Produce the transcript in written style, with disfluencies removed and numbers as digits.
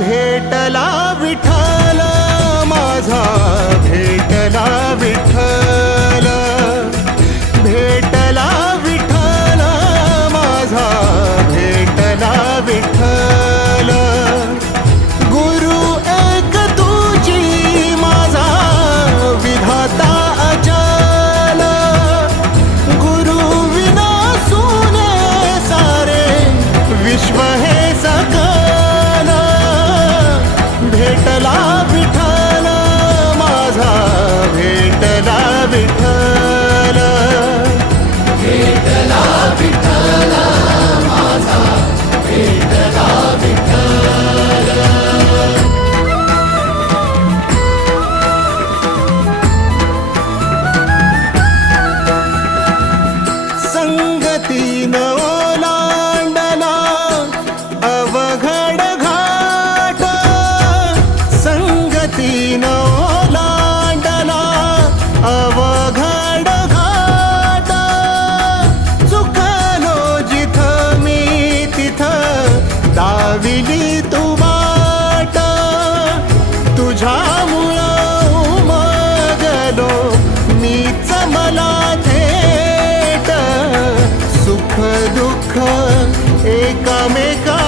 भेटला विठ्ठल माझा, भेटला विठ्ठल, भेटला विठ्ठल माझा, भेटला विठ्ठल. गुरु एक तुझी माझा विधाता अचल, गुरु विना सुने सारे विश्व हे सकल. भेटला विठ्ठल माझा, भेटला विठ्ठल, भेटला विठ्ठल माझा, भेटला विठ्ठल. संगतीन ओलांडला अवघड घाट, संगतीन ओलांडला अवघड घाट. चुकलो जिथं मी तिथं दाविली तू वाट, तुझ्यामुळं उमगलो मीच मला थेट. सुख दुःख एकामेका